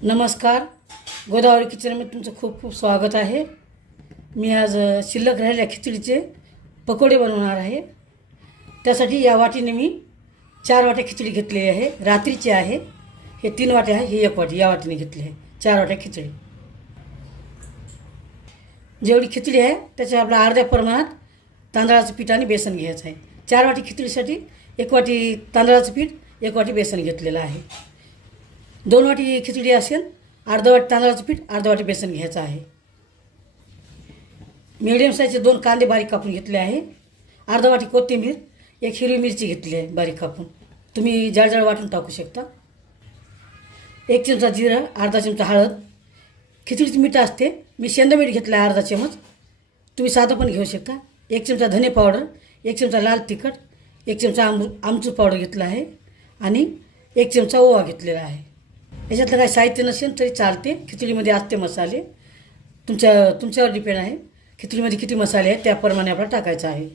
नमस्कार. गोदावरी किचनमध्ये तुमचं खूप खूप स्वागत आहे. मी आज शिल्लक राहिलेल्या खिचडीचे पकोडे बनवणार आहे. त्यासाठी या वाटीने मी 4 वाट्या खिचडी घेतलेली आहे. रात्रीची आहे. हे 3 वाटे आहे, हे 1 वाटी या वाटीने घेतली आहे. 4 वाट्या खिचडी. जेवढी खिचडी आहे त्याच्या आपल्या अर्ध्या प्रमाणात तांदळाचं पीठ आणि बेसन घ्यायचं आहे. 4 वाटी खिचडीसाठी 1 वाटी तांदळाचं पीठ, 1 वाटी बेसन घेतलेलं आहे. 2 वाटी खिचडी असेल, अर्धा वाटी तांदळाचं पीठ, अर्धा वाटी बेसन घ्यायचं आहे. मीडियम साईजचे 2 कांदे बारीक कापून घेतले आहे. अर्धा वाटी कोथिंबीर, 1 हिरवी मिरची घेतली आहे बारीक कापून. तुम्ही जाड वाटून टाकू शकता. 1 चमचा जिरं, अर्धा चमचा हळद. खिचडीचं मीठ असते, मी शेंदा मीठ घेतलं आहे अर्धा चमच. तुम्ही साधं पण घेऊ शकता. 1 चमचा धने पावडर, 1 चमचा लाल तिखट, 1 चमचा आमचूर पावडर घेतला आहे आणि 1 चमचा ओवा घेतलेला आहे. याच्यातलं काही साहित्य नसेल तरी चालते. खिचडीमध्ये असते मसाले. तुमच्यावर डिपेंड आहे. खिचडीमध्ये किती मसाले आहेत त्याप्रमाणे आपल्याला टाकायचं आहे.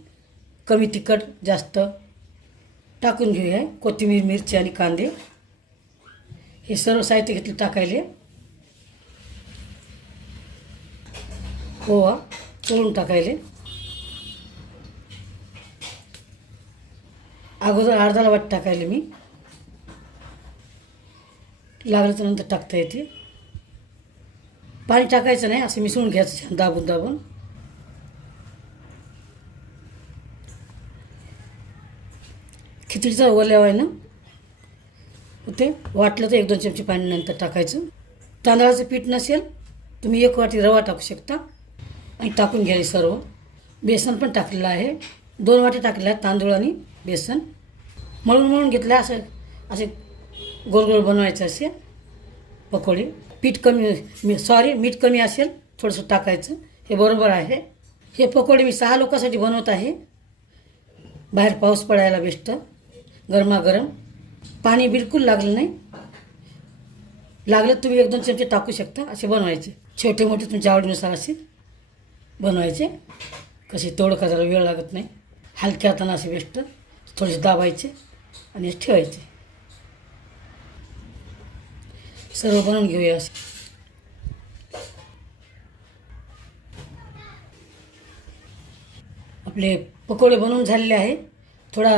कमी तिखट जास्त टाकून घेऊया. कोथिंबीर, मिरची आणि कांदे हे सर्व साहित्य घेतलं टाकायले. ओवा चोळून टाकायले. अगोदर अर्धाला वाट टाकायले मी. लागलं तर नंतर टाकता येते. पाणी टाकायचं नाही, असं मिसळून घ्यायचं छान दाबून दाबून. खिचडीचा ओल्यावर आहे ना होते. वाटलं तर 1-2 चमचे पाणी नंतर टाकायचं. तांदळाचं पीठ नसेल तुम्ही 1 वाटी रवा टाकू शकता आणि टाकून घ्यायला सर्व. बेसन पण टाकलेलं आहे. 2 वाटी टाकलेलं आहे तांदूळ आणि बेसन. मळून घेतलं असं. असे गोल गोल बनवायचं असे पकोडे. मीठ कमी असेल थोडंसं टाकायचं. हे बरोबर आहे. हे पकोडे मी 6 लोकांसाठी बनवत आहे. बाहेर पाऊस पडायला बेस्ट. गरमागरम. पाणी बिलकुल लागलं नाही. लागलं तुम्ही 1-2 चमचे टाकू शकता. असे बनवायचे छोटे मोठे तुमच्या आवडीनुसार असे बनवायचे. कसे तेवढं करायला वेळ लागत नाही. हलक्या हातानं असे बेस्ट थोडेसे दाबायचे आणि ठेवायचे. सर्व बनवून घेऊया. असे आपले पकोडे बनवून झालेले आहे. थोडा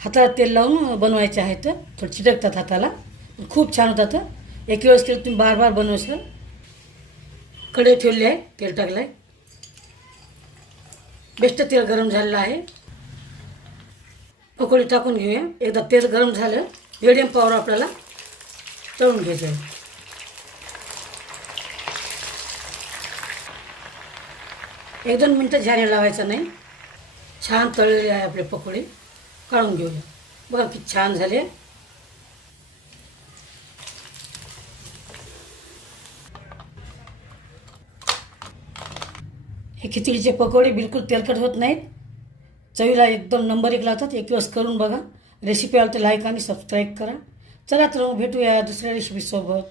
हाताला तेल लावून बनवायचे आहेत. थोडं चिटकतात हाताला, खूप छान होतात. एक वेळेस केलं तुम्ही बार बनवशाल. कढई ठेवली आहे, तेल टाकलं आहे. बेस्ट तेल गरम झालेलं आहे. पकोडे टाकून घेऊया. एकदा तेल गरम झालं, मीडियम पॉवर आपल्याला तळून घ्यायचं आहे. 1-2 मिनटं झाऱ्या लावायचं नाही. छान तळलेले आहे आपले पकोडे. काढून घेऊया. बघा किती छान झाले. हे खिचडीचे पकोडे बिलकुल तेलकट होत नाहीत. चवीला एकदम नंबर 1 लावतात. एक दिवस करून बघा. रेसिपी आली तर लाईक आणि सबस्क्राईब करा. चला तर भेटूया दुसऱ्या रेसिपीसोबत.